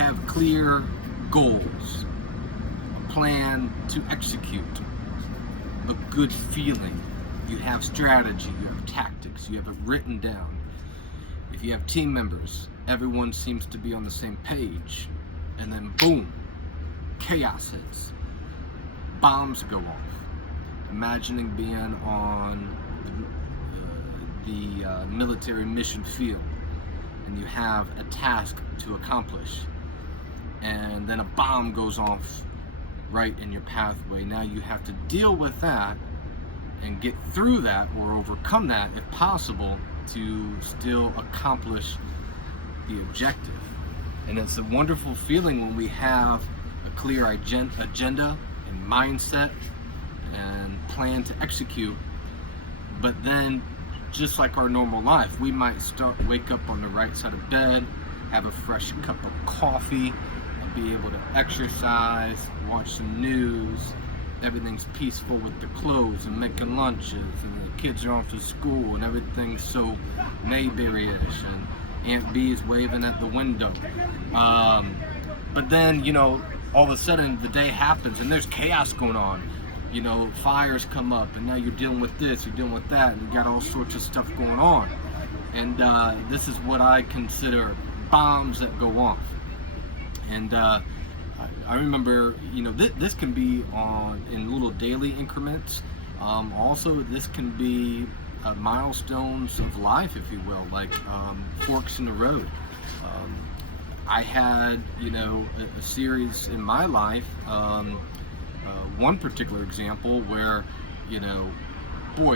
have clear goals, a plan to execute, a good feeling. You have strategy, you have tactics, you have it written down. If you have team members, everyone seems to be on the same page, and then boom, chaos hits. Bombs go off. Imagining being on the military mission field, and you have a task to accomplish, and then a bomb goes off right in your pathway. Now you have to deal with that and get through that, or overcome that if possible, to still accomplish the objective. And it's a wonderful feeling when we have a clear agenda and mindset and plan to execute. But then, just like our normal life, we might wake up on the right side of bed, have a fresh cup of coffee, be able to exercise, watch some news. Everything's peaceful with the clothes and making lunches, and the kids are off to school, and everything's so Mayberry-ish, and Aunt B is waving at the window. But then, all of a sudden the day happens and there's chaos going on. Fires come up, and now you're dealing with this, you're dealing with that, and you got all sorts of stuff going on. And this is what I consider bombs that go off. And I remember, this can be in little daily increments. Also, this can be milestones of life, if you will, like forks in the road. I had, a series in my life, one particular example where,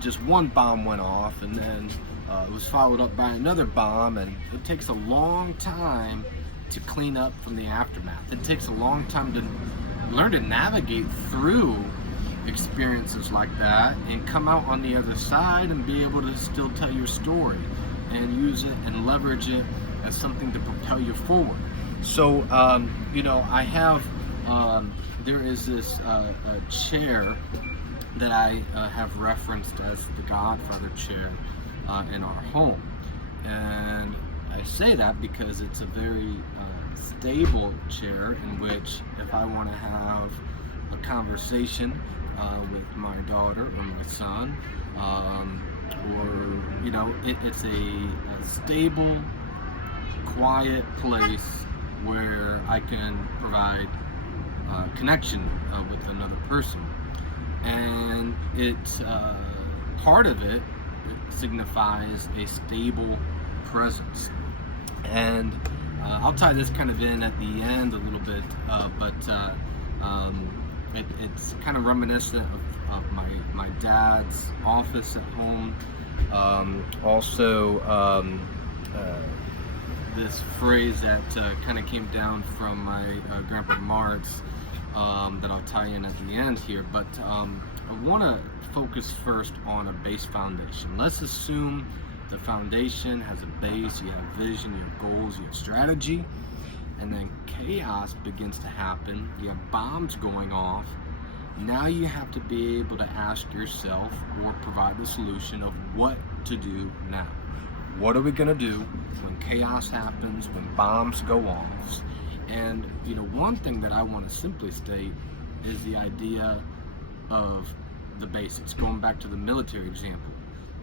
just one bomb went off, and then it was followed up by another bomb, and it takes a long time to clean up from the aftermath. It takes a long time to learn to navigate through experiences like that and come out on the other side and be able to still tell your story and use it and leverage it as something to propel you forward. So, I have, there is this chair that I have referenced as the Godfather chair in our home. And I say that because it's a very stable chair in which, if I want to have a conversation with my daughter or my son, it's a stable, quiet place where I can provide connection with another person. And it's part of it signifies a stable presence. And I'll tie this kind of in at the end a little bit, but it's kind of reminiscent of my dad's office at home. This phrase that kind of came down from my Grandpa Mart's that I'll tie in at the end here. But I want to focus first on a base foundation. Let's assume the foundation has a base, you have vision, you have goals, you have strategy, and then chaos begins to happen. You have bombs going off. Now you have to be able to ask yourself, or provide the solution of what to do now. What are we going to do when chaos happens, when bombs go off? And one thing that I want to simply state is the idea of the basics. Going back to the military example,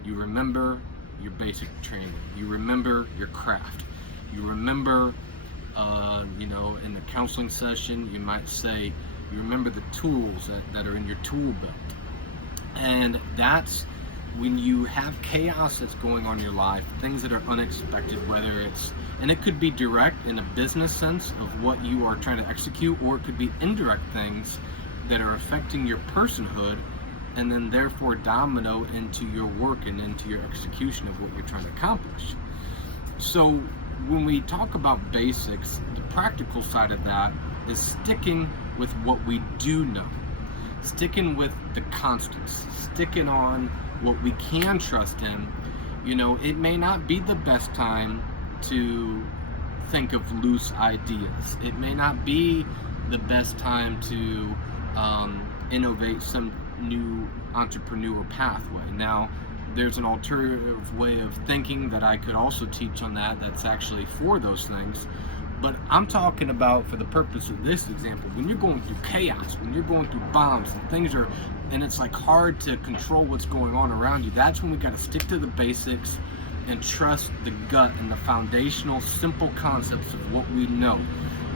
you remember your basic training, you remember your craft, you remember in the counseling session you might say you remember the tools that are in your tool belt. And that's when you have chaos that's going on in your life, things that are unexpected, whether it's, and it could be direct in a business sense of what you are trying to execute, or it could be indirect things that are affecting your personhood, and then therefore domino into your work and into your execution of what you're trying to accomplish. So when we talk about basics, the practical side of that is sticking with what we do know, sticking with the constants, sticking on what we can trust in. It may not be the best time to think of loose ideas. It may not be the best time to innovate some new entrepreneurial pathway. Now, there's an alternative way of thinking that I could also teach on that's actually for those things. But I'm talking about, for the purpose of this example, when you're going through chaos, when you're going through bombs and things are, and it's like hard to control what's going on around you, that's when we got to stick to the basics and trust the gut and the foundational, simple concepts of what we know,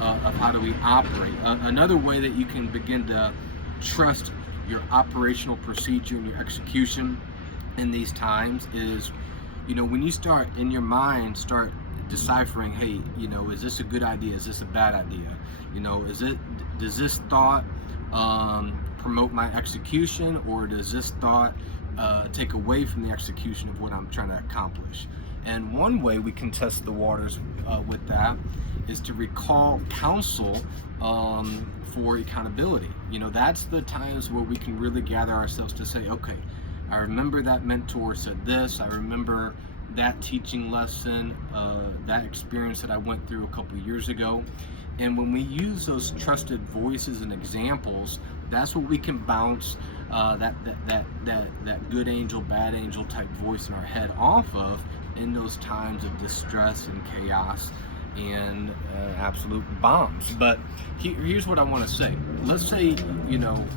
of how do we operate. Another way that you can begin to trust your operational procedure and your execution in these times is, when you start in your mind, start deciphering, hey, is this a good idea? Is this a bad idea? Does this thought promote my execution, or does this thought take away from the execution of what I'm trying to accomplish? And one way we can test the waters with that is to recall counsel for accountability. That's the times where we can really gather ourselves to say, okay, I remember that mentor said this, I remember that teaching lesson, that experience that I went through a couple years ago. And when we use those trusted voices and examples, that's what we can bounce that good angel, bad angel type voice in our head off of in those times of distress and chaos and absolute bombs. But here's what I want to say. Let's say,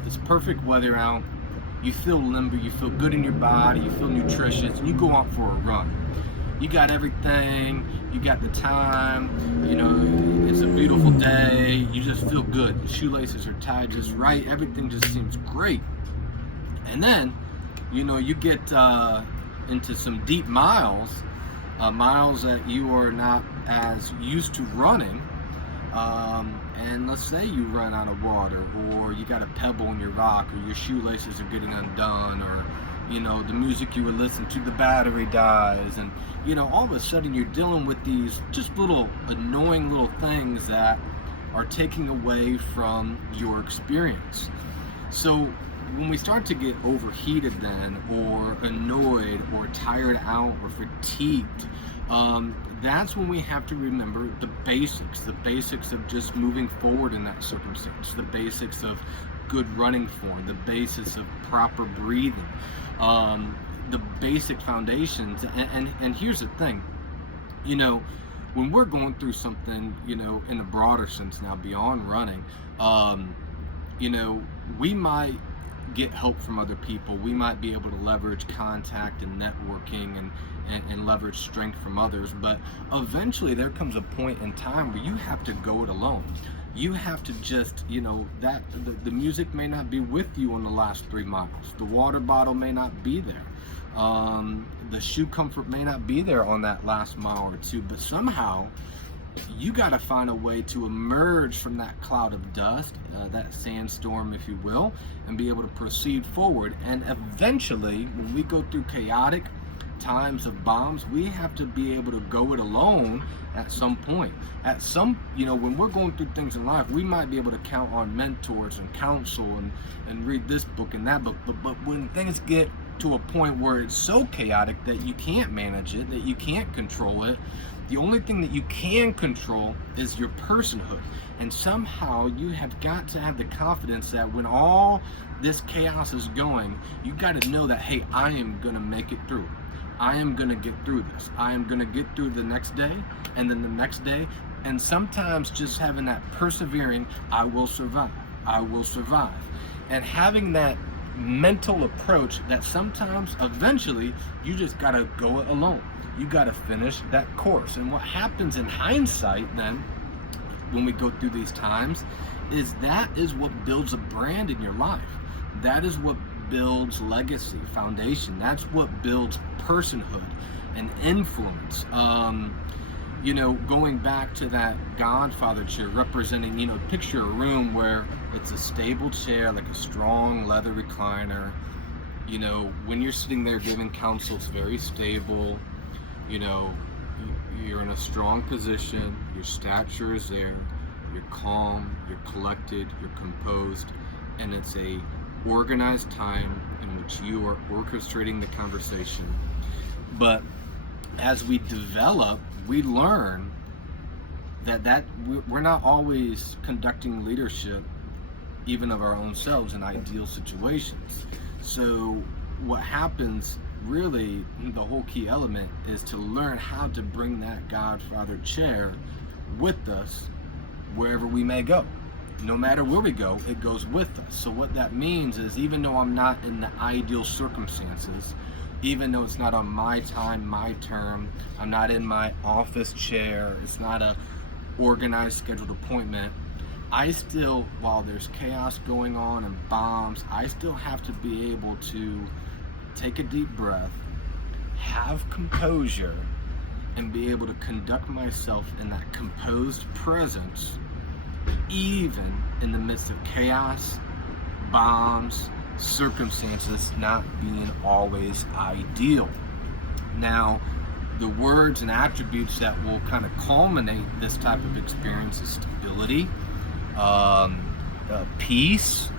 it's perfect weather out, you feel limber, you feel good in your body, you feel nutritious, and you go out for a run. You got everything, you got the time, it's a beautiful day, you just feel good. The shoelaces are tied just right, everything just seems great. And then, you get into some deep miles that you are not as used to running, and let's say you run out of water, or you got a pebble in your rock, or your shoelaces are getting undone, or the music you were listening to, the battery dies, and all of a sudden you're dealing with these just little annoying little things that are taking away from your experience. So when we start to get overheated then, or annoyed, or tired out, or fatigued, that's when we have to remember the basics of just moving forward in that circumstance, the basics of good running form, the basis of proper breathing, the basic foundations. And here's the thing, when we're going through something, in a broader sense now, beyond running, we might get help from other people. We might be able to leverage contact and networking and leverage strength from others. But eventually there comes a point in time where you have to go it alone. You have to just, the music may not be with you on the last 3 miles. The water bottle may not be there. The shoe comfort may not be there on that last mile or two, but somehow you got to find a way to emerge from that cloud of dust, that sandstorm, if you will, and be able to proceed forward. And eventually, when we go through chaotic times of bombs, we have to be able to go it alone at some point. When we're going through things in life, we might be able to count on mentors and counsel and read this book and that book. But when things get to a point where it's so chaotic that you can't manage it, that you can't control it, the only thing that you can control is your personhood. And somehow you have got to have the confidence that when all this chaos is going, you got to know that, hey, I am going to make it through. I am going to get through this. I am going to get through the next day, and then the next day. And sometimes just having that persevering, I will survive. I will survive. And having that mental approach that sometimes, eventually, you just got to go it alone. You got to finish that course. And what happens in hindsight then, when we go through these times, is that is what builds a brand in your life. That is what builds legacy, foundation. That's what builds personhood and influence. Going back to that Godfather chair representing, picture a room where it's a stable chair, like a strong leather recliner. When you're sitting there giving counsel, it's very stable. You're in a strong position, your stature is there, you're calm, you're collected, you're composed, and it's a organized time in which you are orchestrating the conversation. But as we develop, we learn that we're not always conducting leadership, even of our own selves, in ideal situations. So what happens, really, the whole key element is to learn how to bring that Godfather chair with us wherever we may go. No matter where we go, it goes with us. So what that means is, even though I'm not in the ideal circumstances, even though it's not on my time, my term, I'm not in my office chair, it's not a organized, scheduled appointment, I still, while there's chaos going on and bombs, I still have to be able to take a deep breath, have composure, and be able to conduct myself in that composed presence, even in the midst of chaos, bombs, circumstances not being always ideal. Now, the words and attributes that will kind of culminate this type of experience is stability, peace,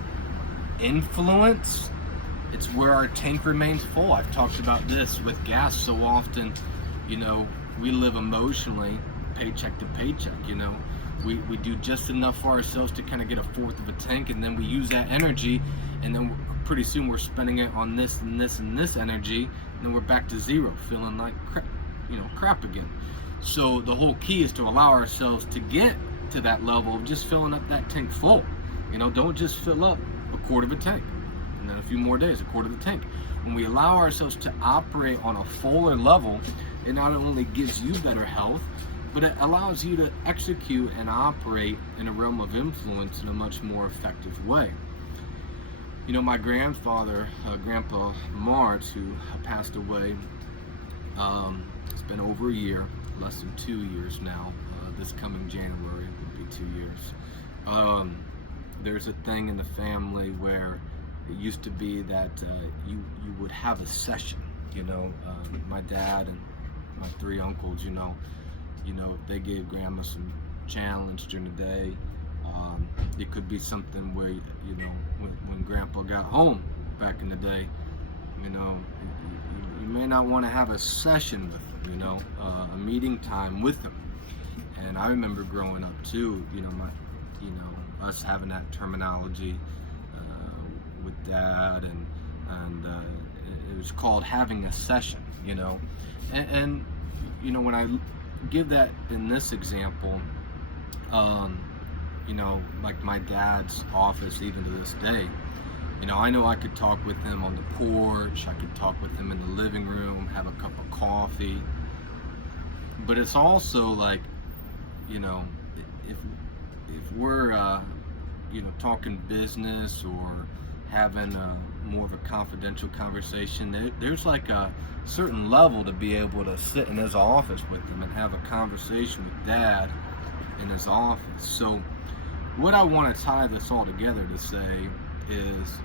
influence. It's where our tank remains full. I've talked about this with gas so often. We live emotionally paycheck to paycheck. We do just enough for ourselves to kind of get a fourth of a tank, and then we use that energy, and then pretty soon we're spending it on this and this and this energy, and then we're back to zero, feeling like crap again. So the whole key is to allow ourselves to get to that level of just filling up that tank full. Don't just fill up a quarter of a tank, and then a few more days, a quarter of the tank. When we allow ourselves to operate on a fuller level, it not only gives you better health, but it allows you to execute and operate in a realm of influence in a much more effective way. My grandfather, Grandpa Martz, who passed away, it's been over a year, less than 2 years now. This coming January will be 2 years. There's a thing in the family where it used to be that you would have a session. My dad and my 3 uncles, they gave Grandma some challenge during the day. It could be something where, when Grandpa got home back in the day, you may not want to have a session with him, a meeting time with him. And I remember growing up too, us having that terminology with Dad, and it was called having a session, and when I give that in this example, like my dad's office, even to this day, I know I could talk with him on the porch, I could talk with him in the living room, have a cup of coffee, but it's also like, if we're talking business or having more of a confidential conversation, there's like a certain level to be able to sit in his office with him and have a conversation with Dad in his office. So what I want to tie this all together to say is,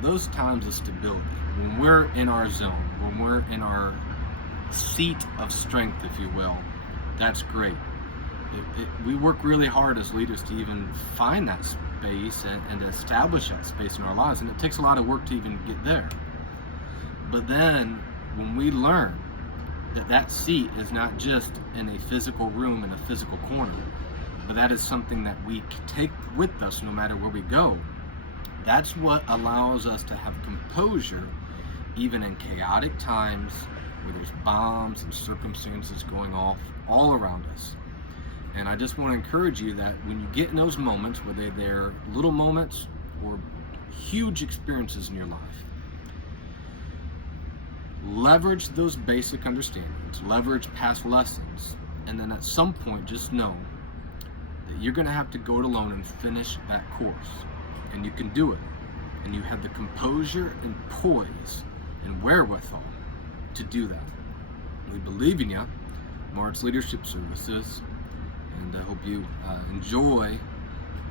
those times of stability, when we're in our zone, when we're in our seat of strength, if you will, that's great. We work really hard as leaders to even find that space and to establish that space in our lives, and it takes a lot of work to even get there. But then when we learn that seat is not just in a physical room, in a physical corner, but that is something that we take with us no matter where we go, that's what allows us to have composure even in chaotic times where there's bombs and circumstances going off all around us. And I just want to encourage you that when you get in those moments, whether they're little moments or huge experiences in your life, leverage those basic understandings, leverage past lessons, and then at some point just know that you're going to have to go it alone and finish that course. And you can do it. And you have the composure and poise and wherewithal to do that. We believe in you, Martz Leadership Services, and I hope you enjoy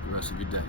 the rest of your day.